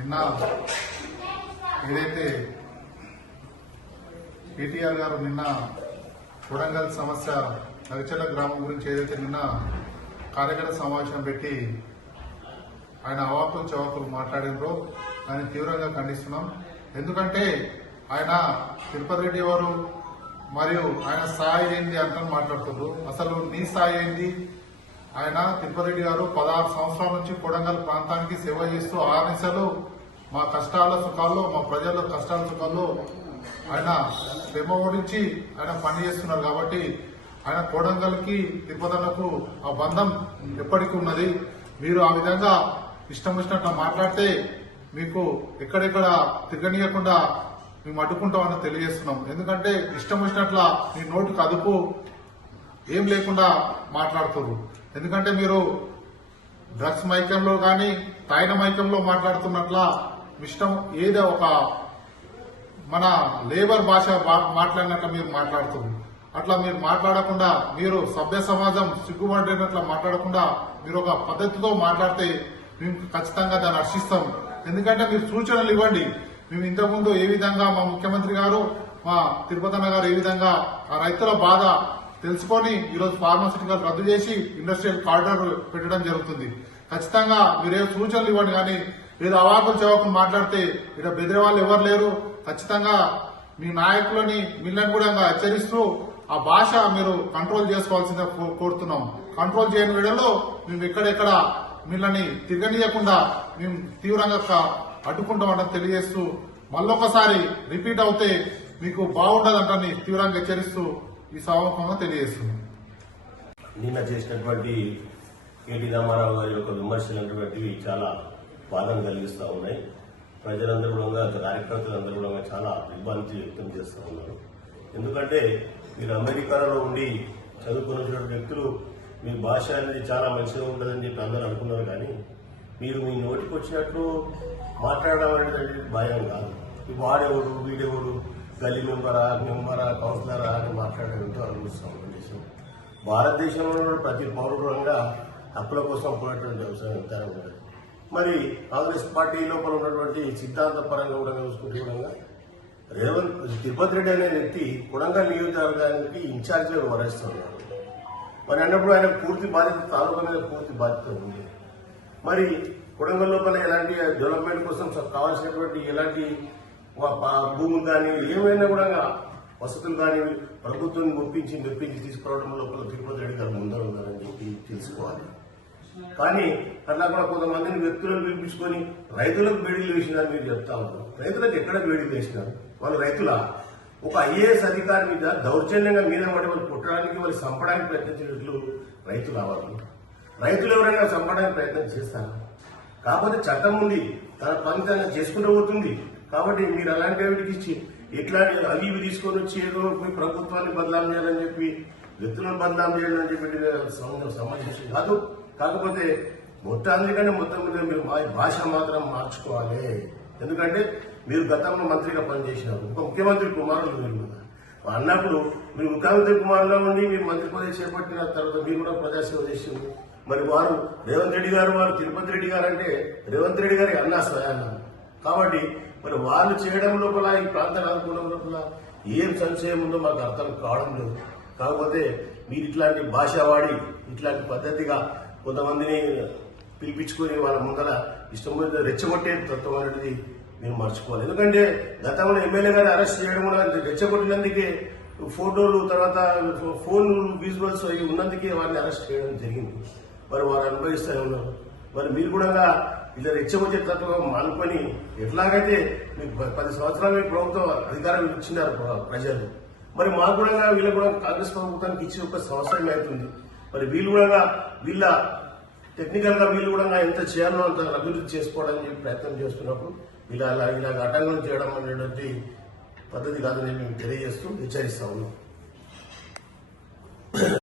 నిన్న ఏదైతే కేటీఆర్ గారు నిన్న కొడంగల్ సమస్య నగచర్ల గ్రామం గురించి ఏదైతే నిన్న కార్యకర్త సమావేశం పెట్టి ఆయన అవాకులు చవాకులు మాట్లాడినరో దాన్ని తీవ్రంగా ఖండిస్తున్నాం. ఎందుకంటే ఆయన తిరుపతి రెడ్డి ఎవరు మరియు ఆయన స్థాయి ఏంది అంతా మాట్లాడుతున్నారు. అసలు నీ స్థాయి ఏంది? ఆయన తిరుపతి రెడ్డి గారు 16 సంవత్సరాల నుంచి కొడంగల్ ప్రాంతానికి సేవ చేస్తూ ఆర్నిసలు మా కష్టాల సుఖాల్లో, మా ప్రజల కష్టాల సుఖాల్లో ఆయన శ్రమ ఓడించి ఆయన పని చేస్తున్నారు. కాబట్టి ఆయన కొడంగల్కి తిరుపతన్నకు ఆ బంధం ఎప్పటికీ ఉన్నది. మీరు ఆ విధంగా ఇష్టం వచ్చినట్లు మాట్లాడితే మీకు ఎక్కడెక్కడ తిరగనీయకుండా మేము అడ్డుకుంటామని తెలియజేస్తున్నాం. ఎందుకంటే ఇష్టం వచ్చినట్ల మీ నోటికి అదుపు ఏం లేకుండా మాట్లాడుతున్నారు. ఎందుకంటే మీరు డ్రగ్స్ మైకంలో కానీ తాయిన మైకంలో మాట్లాడుతున్నట్ల ఇష్టం ఏదో ఒక మన లేబర్ భాష మాట్లాడినట్లు మీరు మాట్లాడుతున్నారు. అట్లా మీరు మాట్లాడకుండా, మీరు సభ్య సమాజం సిగ్గుపడినట్లు మాట్లాడకుండా మీరు ఒక పద్ధతితో మాట్లాడితే మేము ఖచ్చితంగా దాన్ని హర్షిస్తాం. ఎందుకంటే మీరు సూచనలు ఇవ్వండి. మేము ఇంతకుముందు ఏ విధంగా మా ముఖ్యమంత్రి గారు, మా తిరుపతన్న గారు ఏ విధంగా ఆ రైతుల బాధ తెలుసుకొని ఈరోజు ఫార్మాసిటికల్ రద్దు చేసి ఇండస్ట్రియల్ కారిడార్ పెట్టడం జరుగుతుంది. ఖచ్చితంగా మీరే సూచనలు ఇవ్వండి. కానీ ఏదో అవాకులు చవాకులు మాట్లాడితే ఇక్కడ బెదిరే వాళ్ళు ఎవరు లేరు. ఖచ్చితంగా మీ నాయకులని మిమ్మల్ని కూడా హెచ్చరిస్తూ ఆ భాష మీరు కంట్రోల్ చేసుకోవాల్సిందిగా కోరుతున్నాం. కంట్రోల్ చేయని వేళలో మేము ఎక్కడెక్కడ మిమ్మల్ని తిరగనీయకుండా మేము తీవ్రంగా అడ్డుకుంటామని తెలియజేస్తూ మళ్ళొకసారి రిపీట్ అవుతే మీకు బాగుండదంటని తీవ్రంగా హెచ్చరిస్తూ ఈ సభాముఖంగా తెలియజేస్తున్నాం. నిన్న చేసినటువంటి కేటీ రామారావు గారి యొక్క విమర్శలు అనేటువంటివి చాలా బాధను కలిగిస్తూ ఉన్నాయి. ప్రజలందరూ కూడా, కార్యకర్తలందరూ కూడా చాలా ఇబ్బంది వ్యక్తం చేస్తూ ఉన్నారు. ఎందుకంటే మీరు అమెరికాలో ఉండి చదువుకున్నటువంటి వ్యక్తులు మీ భాష అనేది చాలా మంచిగా ఉంటుందని చెప్పి అందరూ అనుకున్నారు. కానీ మీరు మీ నోటికి వచ్చినట్లు మాట్లాడడం అనేది భయం కాదు. వాడెవడు, వీడెవడు, గల్లీ మెంబరా, కౌన్సిలరా అని మాట్లాడేంతో అనుభవిస్తాం. భారతదేశంలో ప్రతి పౌరుడంగా హక్కుల కోసం పోయినటువంటి అవసరం ఎంత ఉంటుంది. మరి కాంగ్రెస్ పార్టీ లోపల ఉన్నటువంటి సిద్ధాంత పరంగా కూడా చూసుకుంటే కూడా తిరుపతి రెడ్డి అనే వ్యక్తి కొడంగల్ నియోజకవర్గానికి ఇన్ఛార్జిగా వహిస్తున్నాడు. మరి అన్నప్పుడు ఆయన పూర్తి బాధ్యత, తాలూకా మీద పూర్తి బాధ్యత ఉంది. మరి కొడంగల్ లోపల ఎలాంటి డెవలప్మెంట్ కోసం కావాల్సినటువంటి ఎలాంటి భూములు కానీ ఏమైనా కూడా వసతులు కానీ ప్రభుత్వం మెప్పించి తీసుకురావడం లోపల తిరుపతి రెడ్డి గారు ముందర ఉన్నారని చెప్పి తెలుసుకోవాలి. కానీ అట్లా కూడా కొంతమందిని వ్యక్తులను పిలిపించుకొని రైతులకు బేడీలు వేసినారని మీరు చెప్తా ఉన్నారు. రైతులకు ఎక్కడ బేడీలు వేసినారు? వాళ్ళు రైతుల ఒక ఐఏఎస్ అధికారి మీద దౌర్జన్యంగా మీద పడి వాళ్ళు కుట్టడానికి, వాళ్ళు చంపడానికి ప్రయత్నించినట్లు రైతులు అవ్వాలి. రైతులు ఎవరైనా చంపడానికి ప్రయత్నం చేస్తారు. కాకపోతే చట్టం ఉంది, తన పని తన చేసుకుంటూ పోతుంది. కాబట్టి మీరు అలాంటి వాటికి ఇచ్చి ఎట్లాంటి అవి ఇవి తీసుకొని వచ్చి ఏదో ప్రభుత్వాన్ని బదలాం చేయాలని చెప్పి, వ్యక్తులను బదలాం చేయాలని చెప్పి సమావేశం కాదు. కాకపోతే మొత్తానికంటే మొత్తం మీద మీరు భాష మాత్రం మార్చుకోవాలి. ఎందుకంటే మీరు గతంలో మంత్రిగా పనిచేసినారు, ఒక ముఖ్యమంత్రి కుమారులు మీరు అన్నప్పుడు మీరు ముఖ్యమంత్రి కుమారులో ఉండి మీరు మంత్రి పదవి చేపట్టిన తర్వాత మీరు కూడా ప్రజాసేవ చేసింది. మరి వారు రేవంత్ రెడ్డి గారు, వారు తిరుపతి రెడ్డి గారు అంటే రేవంత్ రెడ్డి గారి అన్నా స్వయాన. కాబట్టి మరి వాళ్ళు చేయడం లోపల, ఈ ప్రాంతాన్ని ఆదుకోవడం లోపల ఏం సంశయం ఉందో మాకు అర్థం కావడం లేదు. కాకపోతే మీరు ఇట్లాంటి భాష వాడి ఇట్లాంటి పద్ధతిగా కొంతమందిని పిలిపించుకొని వాళ్ళ ముందర ఇష్టం రెచ్చగొట్టే తత్వం అనేది మీరు మర్చిపోవాలి. ఎందుకంటే గతంలో ఎమ్మెల్యే గారిని అరెస్ట్ చేయడం కూడా రెచ్చగొట్టినందుకే ఫోటోలు, తర్వాత ఫోన్ విజువల్స్ అవి ఉన్నందుకే వారిని అరెస్ట్ చేయడం జరిగింది. మరి వారు అనుభవిస్తూనే ఉన్నారు. మరి మీరు కూడా ఇలా రెచ్చగొచ్చే తత్వం అనుకొని ఎట్లాగైతే మీకు 10 సంవత్సరాలు మీ ప్రభుత్వం అధికారం ఇచ్చినారు ప్రజలు, మరి మాకు కూడా వీళ్ళు కూడా కాంగ్రెస్ ప్రభుత్వానికి ఇచ్చి 1 సంవత్సరం అవుతుంది. మరి వీళ్ళు కూడా వీళ్ళ టెక్నికల్ గా వీళ్ళు కూడా ఎంత చేయాలో అంత అభివృద్ధి చేసుకోవడానికి ప్రయత్నం చేస్తున్నప్పుడు ఇలాగ ఆటంకం చేయడం అనేటువంటి పద్ధతి కాదని మేము తెలియజేస్తూ హెచ్చరిస్తా ఉన్నాం.